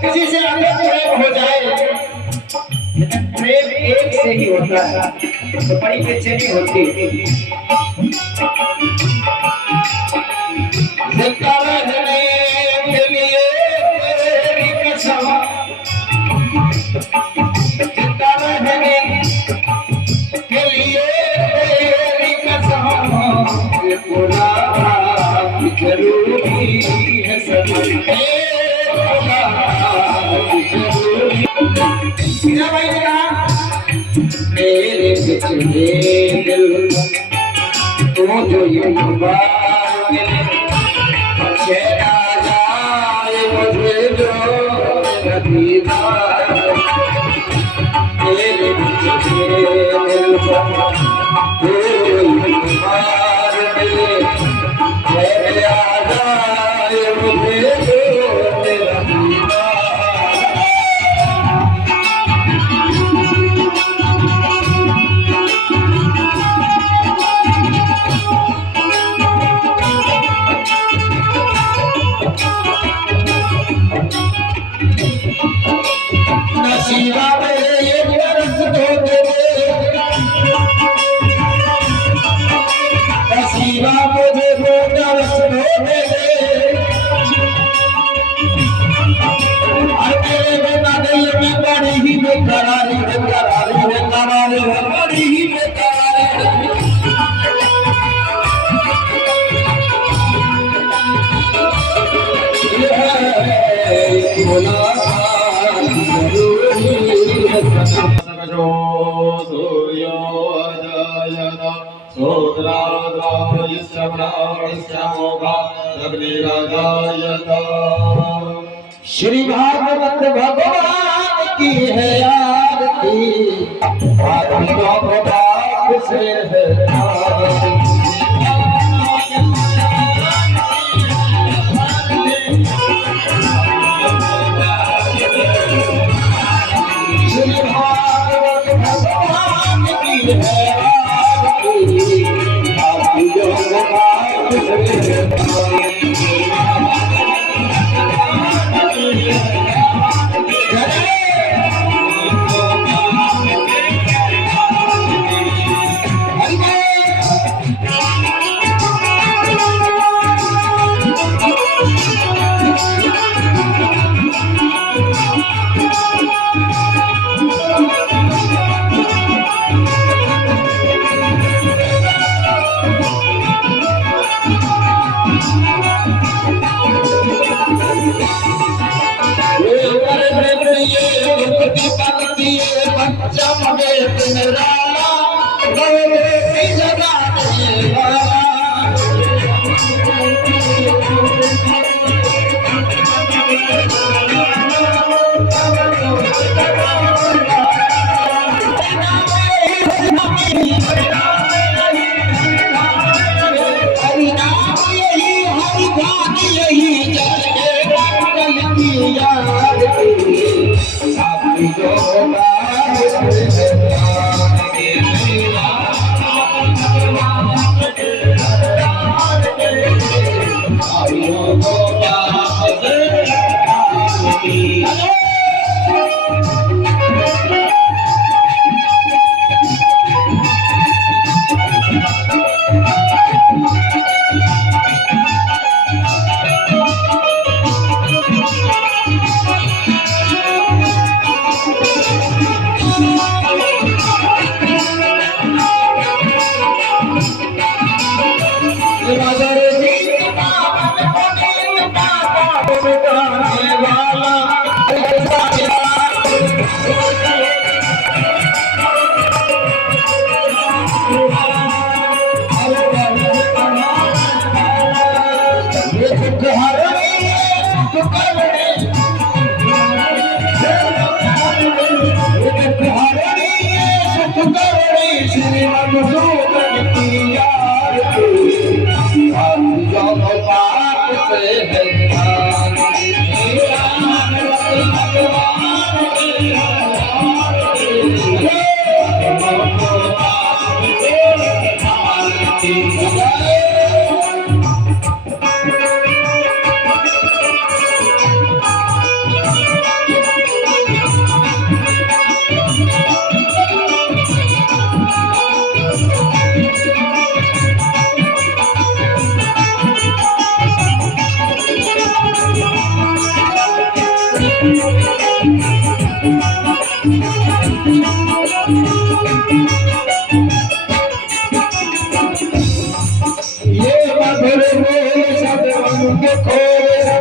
किसी से अगर प्रेम हो जाए, लेकिन प्रेम एक से ही होता है तो बड़ी बेचैनी होती है। जिंदा रहने के लिए तेरी कसम, जिंदा रहने के लिए तेरी कसम, ये खुदा की जरूरी है सनम, मीरा भाई ने कहा मेरे पिछले दिल तो जो ये बात छेड़ा जाए मुझे जो दीदार, मेरे पिछले दिल तो ये बात छेड़ा जाए मुझे जो तेरा दीदार। नसीबा मेरे ये तरस दो तेरे, नसीबा मुझे वो तरस दो तेरे, और तेरे बिना दिल में बड़ी ही बेकरारी है, करारी है, करारी है, बड़ी ही बेकरारी है। ये भोला श्री भागवत भगवान की है आरती, आरती बाप से है आरती।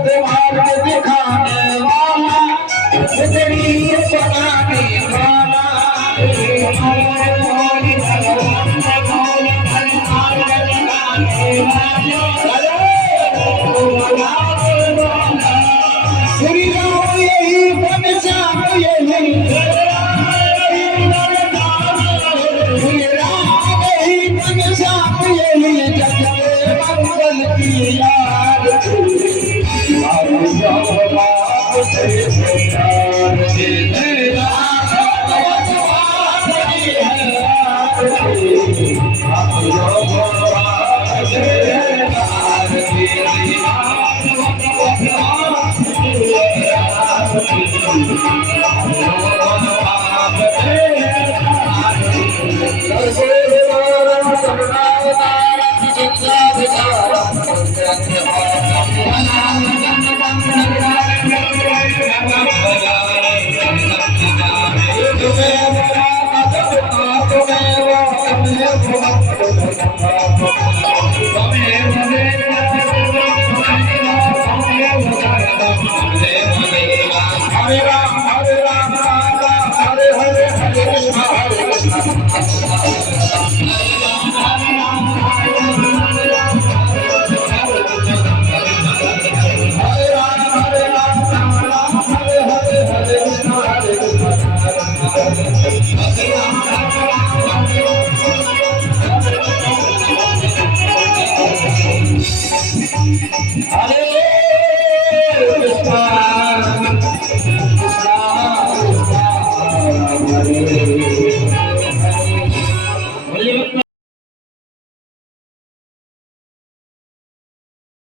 तुम्हारे दिखाने वाला बिगड़ी बनाने वाला श्री राम यही बन श्याम यही श्री राम यही बन श्याम यही जग में मंगल की याद Hare Ram, Hare Ram, Ram Ram, Hare Hare, Hare Krishna, Hare Krishna. Hare Krishna.